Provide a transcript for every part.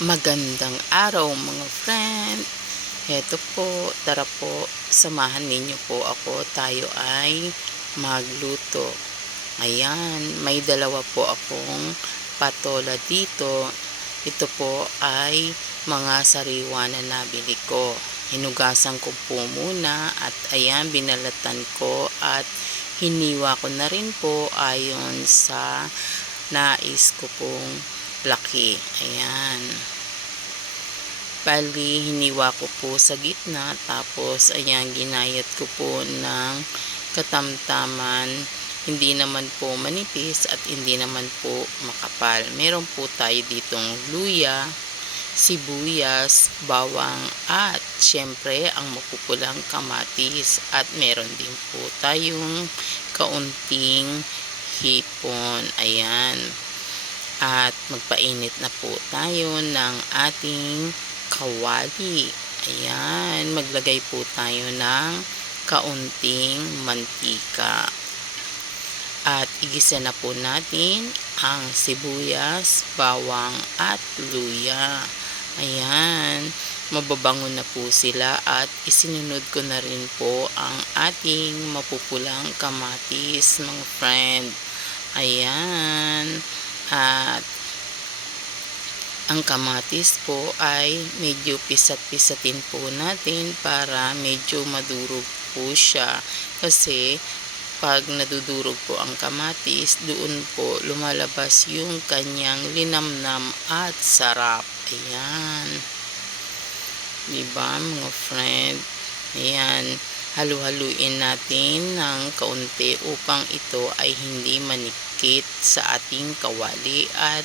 Magandang araw mga friend. Heto po, tara po, samahan ninyo po ako. Tayo ay magluto. Ayan, may dalawa po akong patola dito. Ito po ay mga sariwa na nabili ko. Hinugasan ko po muna at ayan, binalatan ko at hiniwa ko na rin po ayon sa nais ko pong laki. Ayan. Bali, hiniwa ko po sa gitna. Tapos, ayan, ginayat ko po ng katamtaman. Hindi naman po manipis at hindi naman po makapal. Meron po tayo ditong luya, sibuyas, bawang at syempre ang mapupulang kamatis. At meron din po tayong kaunting hipon. Ayan. At magpainit na po tayo ng ating kawali. Ayan, maglagay po tayo ng kaunting mantika. At igisa na po natin ang sibuyas, bawang at luya. Ayan, mababango na po sila at isinunod ko na rin po ang ating mapupulang kamatis, mga friend. Ayan, at ang kamatis po ay medyo pisat-pisatin po natin para medyo madurog po siya. Kasi pag nadudurog po ang kamatis, doon po lumalabas yung kanyang linamnam at sarap. Ayan. Diba mga friend? Ayan. Halu-haluin natin ng kaunti upang ito ay hindi manikit sa ating kawali at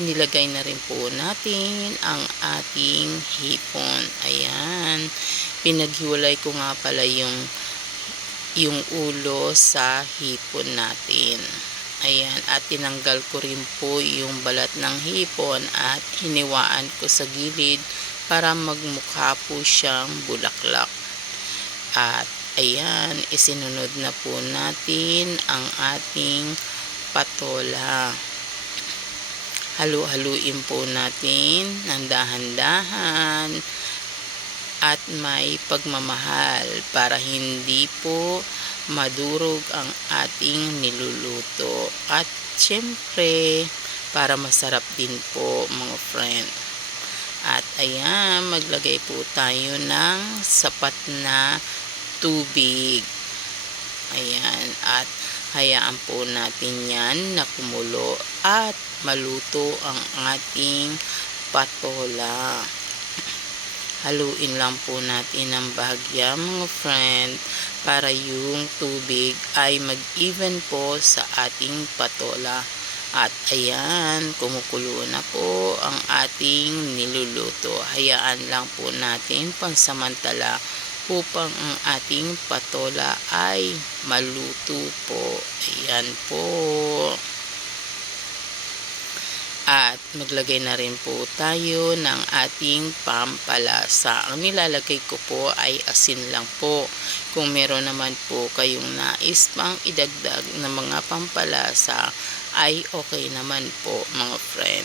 nilagay na rin po natin ang ating hipon. Ayan. Pinaghiwalay ko nga pala yung ulo sa hipon natin. Ayan. At tinanggal ko rin po yung balat ng hipon at hiniwaan ko sa gilid para magmukha po siyang bulaklak. At ayan, isinunod na po natin ang ating patola. Halu-haluin po natin ng dahan-dahan at may pagmamahal para hindi po madurog ang ating niluluto. At syempre, para masarap din po mga friend. At ayan, maglagay po tayo ng sapat na tubig. Ayan, at hayaan po natin yan na kumulo at maluto ang ating patola. Haluin lang po natin ng bahagya mga friend para yung tubig ay mag-even po sa ating patola. At ayan, kumukulo na po ang ating niluluto. Hayaan lang po natin pansamantala upang ang ating patola ay maluto po. Ayan po. At maglagay na rin po tayo ng ating pampalasa. Ang nilalagay ko po ay asin lang po. Kung meron naman po kayong nais pang idagdag na mga pampalasa, ay okay naman po mga friend.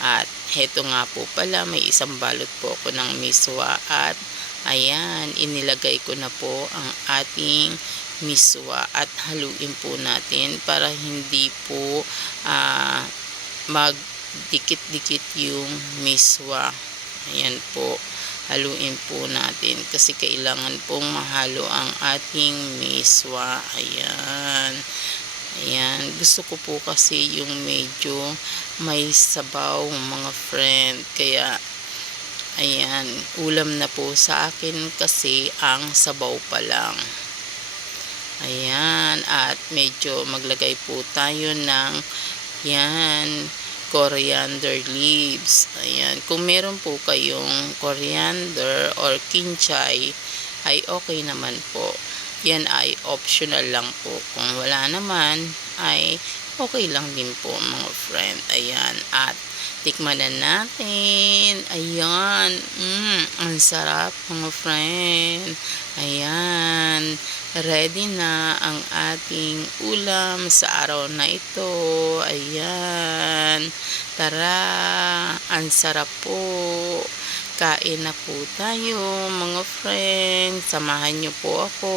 At heto nga po pala, may isang balot po ako ng miswa at ayan, inilagay ko na po ang ating miswa at haluin po natin para hindi po magdikit-dikit yung miswa. Ayan po, haluin po natin kasi kailangan pong mahalo ang ating miswa. Ayan. Ayan, gusto ko po kasi yung medyo may sabaw mga friend. Kaya, ayan, ulam na po sa akin kasi ang sabaw pa lang. Ayan, at medyo maglagay po tayo ng, yan, coriander leaves. Ayan, kung meron po kayong coriander or kinchay, ay okay naman po. Yan ay optional lang po. Kung wala naman, ay okay lang din po mga friend. Ayan. At tikman na natin. Ayan. Ang sarap mga friend. Ayan. Ready na ang ating ulam sa araw na ito. Ayan. Tara. At Ang sarap po. Kain na po tayo mga friends. Samahan niyo po ako.